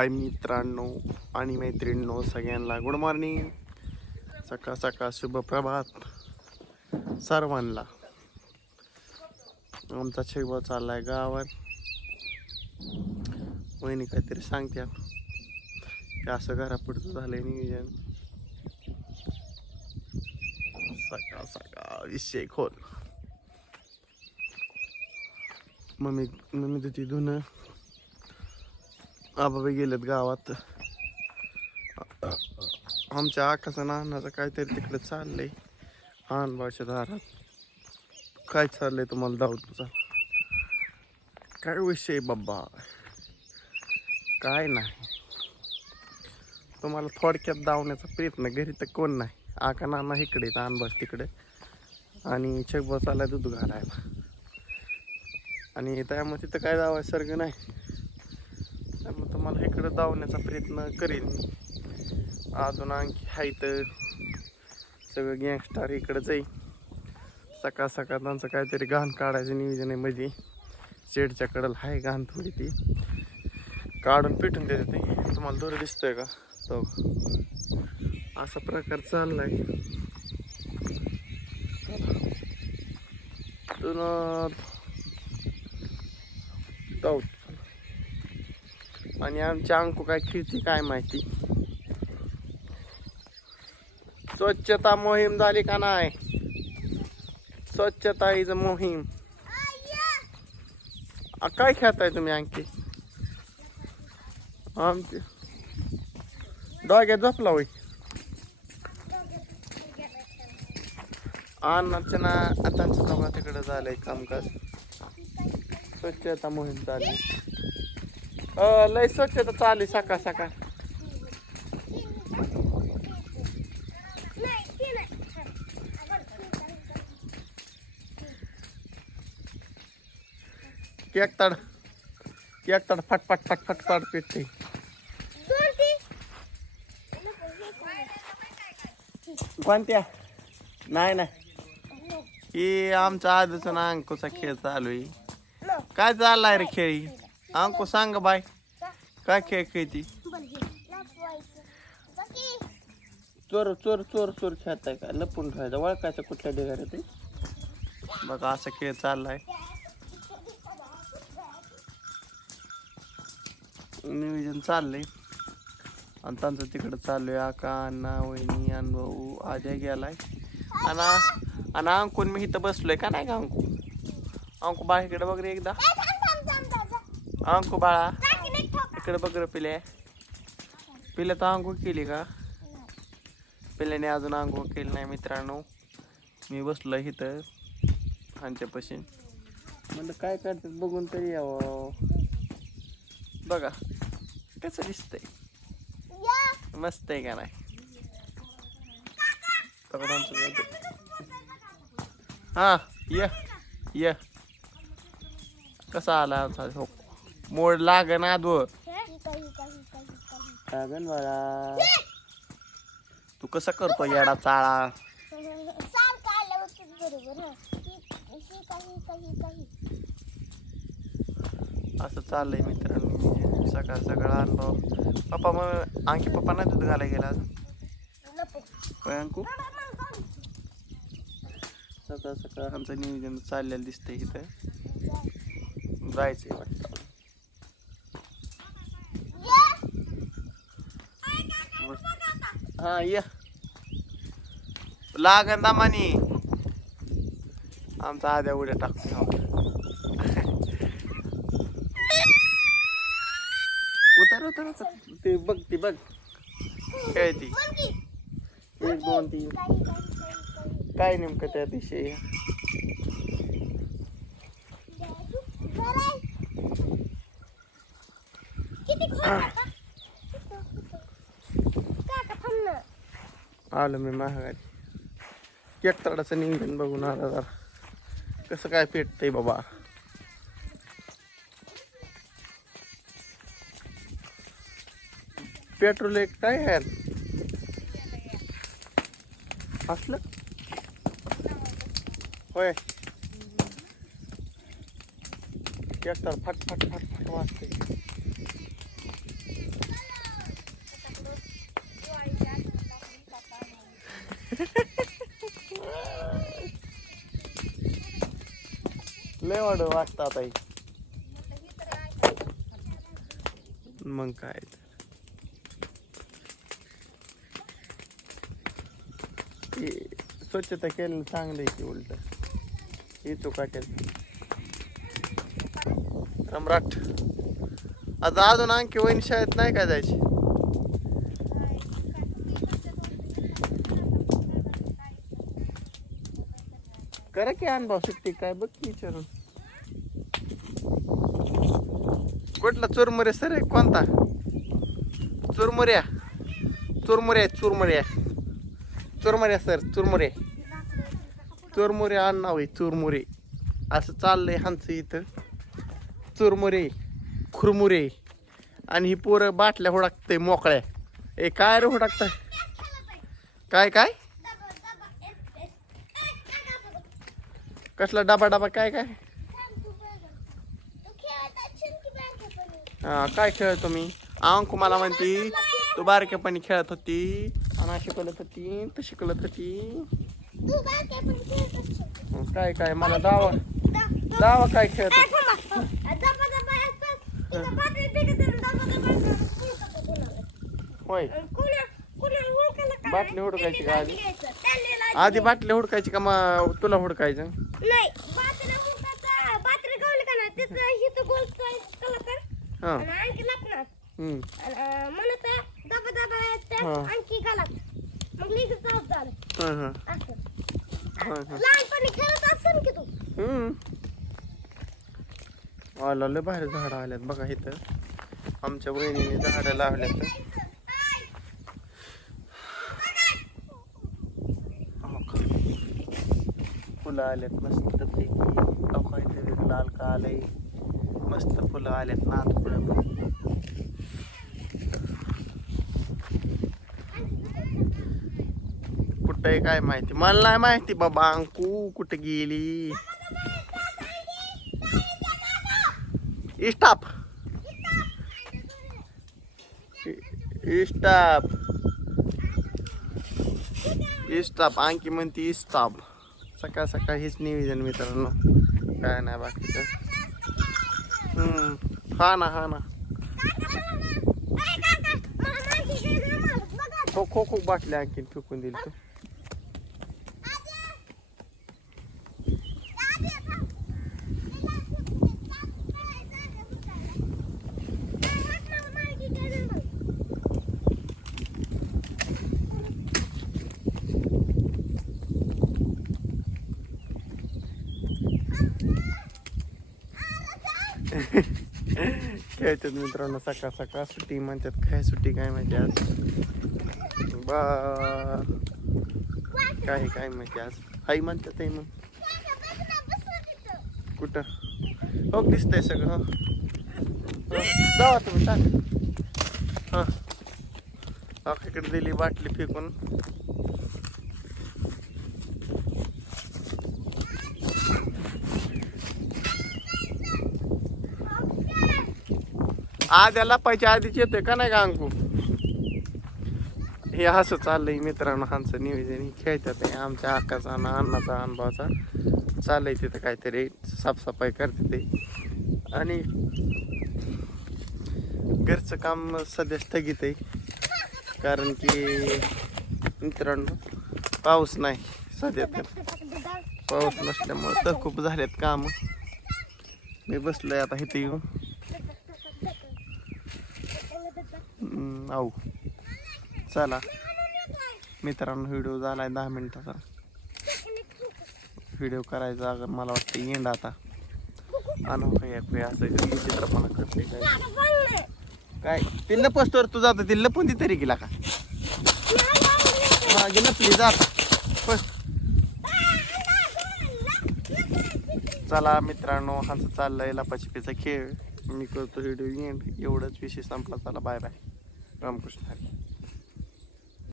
हाय मित्रांनो आणि मैत्रिणींनो सगळ्यांना गुड मॉर्निंग सकाळ सकाळ शुभ प्रभात सर्वांना. आमचा शेगवा चाललाय गावात. वहिनी काहीतरी सांगत्या की असं घरापुढचं झालंय नियोजन. सकाळ सकाळ विषय खोल. मम्मी मम्मी तुझी धुणं. आबाबाई गेलेत गावात. आमच्या आकाचा नानाचं काहीतरी तिकडे चाललंय आनबाच्या दारात. काय चाललंय तुम्हाला दाव तुझा काय विषय बाबा? काय नाही. तुम्हाला थोडक्यात धावण्याचा प्रयत्न घरी तर कोण नाही. आका नाना इकडे अनबास तिकडे. आणि चकबस आला दूध घालायला आणि त्यामुळे तिथं काय धावायसारखं नाही. तुम्हाला इकडं धावण्याचा प्रयत्न करेन अजून आणखी हाय तर सगळं गँगस्टार इकडं जाईल सकाळ सकाळ त्यांचं काहीतरी घाण काढायचं नियोजन आहे मध्ये. शेडच्या कडेला आहे घाण थोडी ती. काढून पिटून देते ते. तुम्हाला दोर दिसतोय का? तो. असा प्रकार चाललाय. तुला जाऊ आणि आमची अंकू काय खेळती काय माहिती? स्वच्छता मोहीम झाली का नाही? स्वच्छता इज मोहीम. काय खेळताय तुम्ही आणखी आमची डॉग्यात झोपला होई अर्चना आता आताच तिकडे झालंय कामकाज. स्वच्छता मोहीम चालली. लय स्वच्छता चालली सकाळ सकाळ. केक तड केक तड फट फट फट फट कोणत्या? नाही नाही. ही आमचा आजचा ना खेळ चालू आहे. काय चाललाय रे खेळी? अंकु सांग बाय. काय खेळ खेळती? चोर चोर चोर चोर खेळताय का? लपून खेळायचं ओळखायचं कुठल्या ढिगाऱ्या ते बघा असा खेळ चाललाय. नियोजन चाललंय. आणि त्यांचं तिकडं चाललोय आहे आका अण्णा वहिनी आणि भाऊ आजय गेलाय. आणि आणि अंकून मी इथं बसलोय का नाही का अंकू? अंकू बाहेरकडे वगैरे एकदा. अंकू बाळा. इकडे बघ रे पिल्या पिल्या तर अंघोळ केली का पिल्याने अजून अंघोळ केली नाही मित्रांनो. मी बसलो इथं आमच्यापाशी. म्हणलं काय करतात बघून तरी यावं. बघा कसं दिसतंय. मस्त आहे का नाही? हा ये ये. कसा आला आमचा हो मोड लागन आदव लागन बाळा. तू कसं करतो येडा चाळा? असं चाललंय मित्रांनो सकाळ सकाळ अनुभव पप्पा मग आणखी पप्पा नाही दूध घालायला गेला अंकू? सकाळ सकाळ आमचं नियोजन चाललेलं दिसतंय इथं. जायचंय वाटतं. हा ये. लागन दामानी आमचा आद्या उड्या टाकतो उतर उतर उतर. ते बघ ती बघ. काय ती? एक दोन तीन. काय नेमकं त्या दिवशी? आलो मी महागारी केक तडाचं बघून आला जरा. कसं काय पेटतंय बाबा. पेट्रोल एक काय आहे? असलं? होय. ट्रॅक्टर फट फट फट फट वाजते लय वाढ वाटतं आता ही. मग काय तर. स्वच्छता केलेलं चांगलं आहे की उलट. येतो काट्यात रमराट आता अजून आणखी वहिनी शाळेत नाही का जायची? करा की अनुभव सुट्टी काय बघ की विचारून. कुठला चुरमुरे सर आहे? कोणता? चुरमुऱ्या. चुरमुऱ्या चुरमुऱ्या. चुरमुऱ्या सर चुरमुरे. चुरमुरे आण नाव आहे चुरमुरे. असं चाललंय ह्यांचं इथं. चुरमुरे खुरमुरे. आणि ही पोरं बाटल्या हुडाकते मोकळ्या. ए काय रे हुडाकताय? काय काय? कसला डबा डबा काय काय? काय खेळतो मी? अंकु मला म्हणती तू बारकेपणी खेळत होती. आणि शिकवलत होती तू शिकलत होती. काय काय? मला दावा. दावा काय खेळत होय. बाटली हुडकायची का आधी? आधी बाटली हुडकायची का मग तुला हुडकायचं नाही बातऱ्या मुखाचा बातरी गवली का ना तिथं हिथं गोल कलर कर हा. आणि आणखी लपणार हम्म. म्हणत दबा हा. आणखी घालत. मग झालं हा हा. असं. हा हा. लहानपणी खेळत असेल की तू. हम्म. आला लय बाहेर झाडं आल्यात बघा इथं. आमच्या बहिणीने झाडं लावल्यात. हो का? फुलं आल्यात मस्त पैकी लाल का आलंय मस्त फुलं आलेत ना फुलं कुठं काय माहिती? मला नाही माहिती बाबा अंकू कुठे गेली? इस्टाप. इस्टाप. इस्टाप. आणखी म्हणती स्टाफ सकाळ सकाळ हेच निवेदन मित्रांनो. काय नाही बाकीचं हम्म हा ना हा ना खो खो खूप बाटल्या आणखीन फेकून दिली तू खेळतात मित्रांनो सकाळ सकाळ सुट्टी म्हणतात. काय सुट्टी काय माहिती आज? बा काय काय माहिती आज? हाय म्हणतात आहे मग. कुठं? हो दिसतंय सगळं हो. हो. जावा तुम्ही टाक. हा. हा, इकडे दिली बाटली फेकून. आद्या लपायच्या आधीच येतोय का नाही का अंकू? हे असं चाललंय मित्रांनो आमचं नियोजन हे खेळतात आहे आमच्या आकाचा आणि अन्नाचा अनुभवाचा चाललंय तिथं काहीतरी साफसफाई करते ते. आणि घरचं काम सध्या स्थगित आहे. कारण की मित्रांनो पाऊस नाही सध्या तर. पाऊस नसल्यामुळं तर खूप झालेत काम. मी बसलोय आता इथे येऊन हम्म, आऊ. चला. मित्रांनो व्हिडिओ झाला आहे दहा मिनिटाचा. व्हिडिओ करायचा अगर मला वाटतं येंड आता. अनोखा या असं चित्रपणा करते काय? काय? ते लपस्तोर तू जातो ते लपून दे तरी गेला का? हा गे लपली जात बस चला मित्रांनो हाच चाललंय लपाछपीचा खेळ. मी करतो व्हिडिओ एंड एवढंच. विषय संपला. चला बाय बाय Ramkuş erkek.